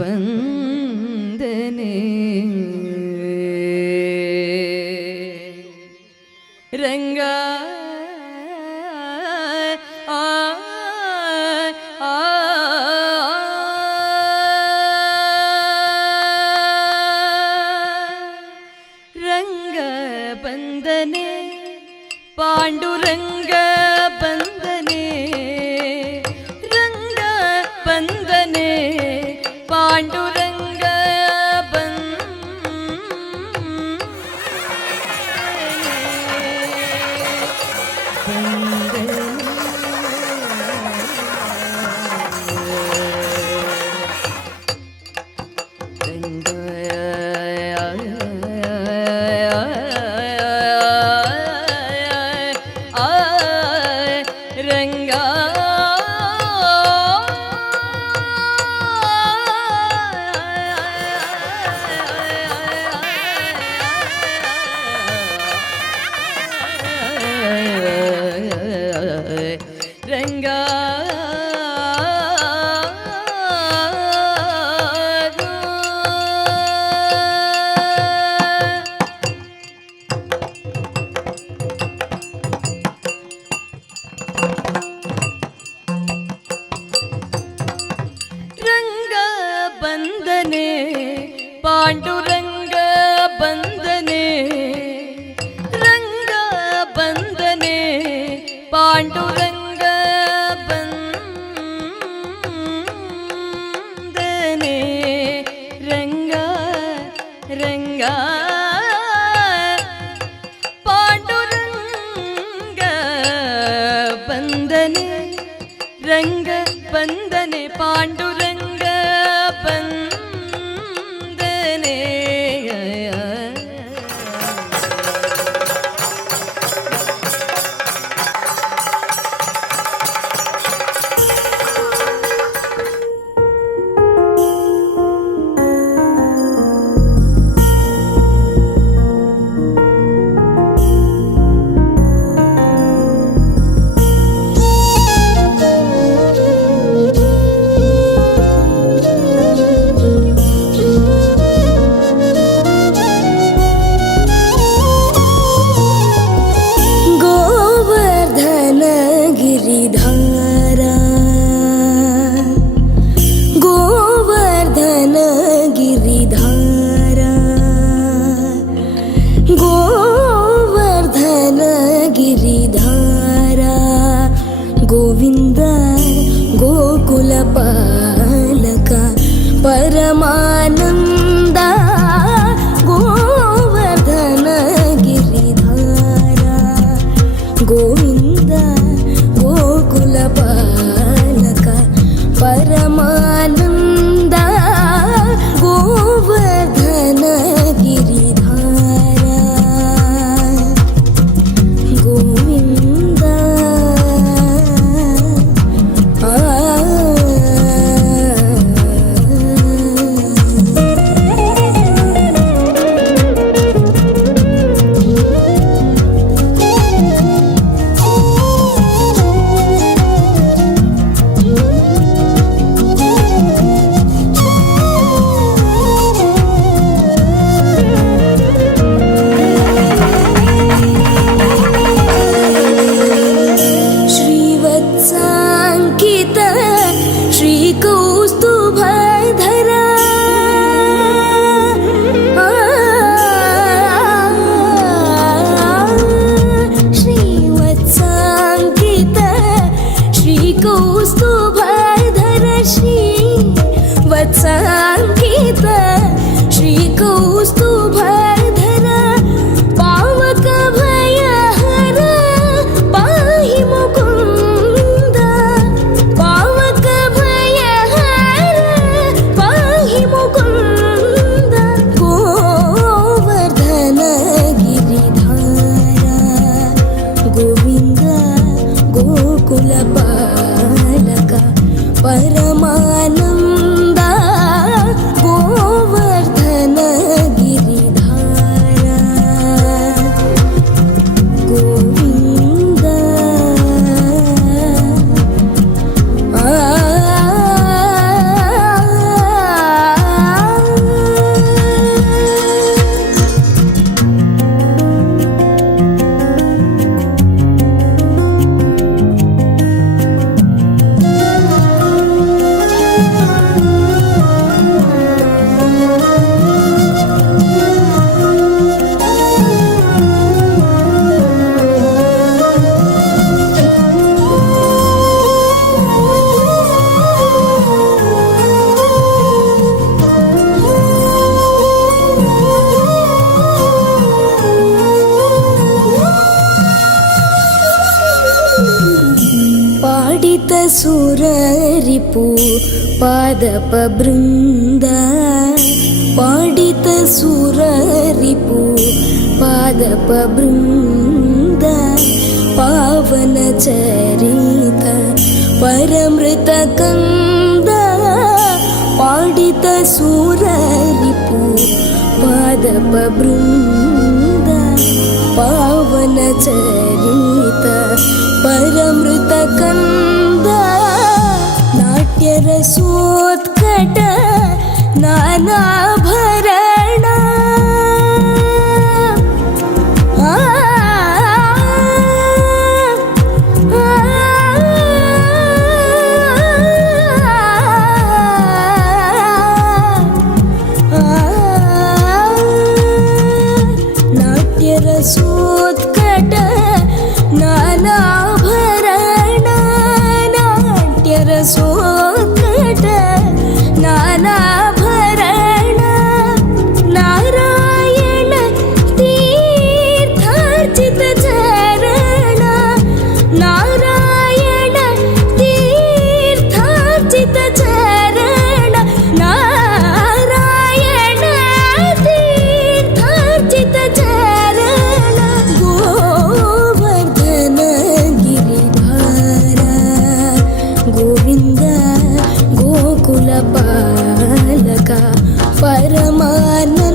ಬಂದನೆ ರಂಗ ರಂಗ ಬಂದನೆ ಪಾಂಡುರಂಗ ಬಂದನೆ ರಂಗ ಬಂದನೆ ಪಾಂಡುರಂಗ ಪಾಂಡುರಂಗ ಬಂದನೆ ರಂಗ ಬಂದನೆ ಪಾಂಡುರಂಗ ಬಂದನೆ ರಂಗ ರಂಗ ಪಾಂಡುರಂಗ ಬಂದನೆ ರಂಗ ಬಂದನೆ ಪಾಂಡುರಂಗ ಬಂದನೆ ಪಾಲಕ ಪರಮಾನಂದ ಗೋವರ್ಧನ ಗಿರಿಧಾರ ಗೋವಿಂದ ಗೋಕುಲ ಪಾಲಕ ಪರಮಾನಂದ ಗೋವರ್ಧನ ಗಿರಿಧಾರ ಗೋವಿಂದ वत्साङ्कित श्रीकौस्तुभधर पावक भयहर पाहि मुकुन्द पावक भयहर पाहि मुकुन्द गोवर्धन गिरिधार गोविन्द गोकुल पालक परमानन्द गोवर्धन गिरिधार गोविन्द रिपु पादप बृन्द पाडित सुर रिपु पादप बृन्द पावन चरित परमृत कंद पाडित सुर रिपु पादप बृन्द पावन चरित परमृत कंद नाट्य रसोत्कट नानाभरण नाट्य रसोत्कट नानाभरण नाट्य रसोत्कट नानाभरण नारायण तीर्थार्चित चरण नारायण तीर्थार्चित चरण नारायण तीर्थार्चित चरण गोवर्धन गिरिधार गोविंद गोकुल पालक परमानंद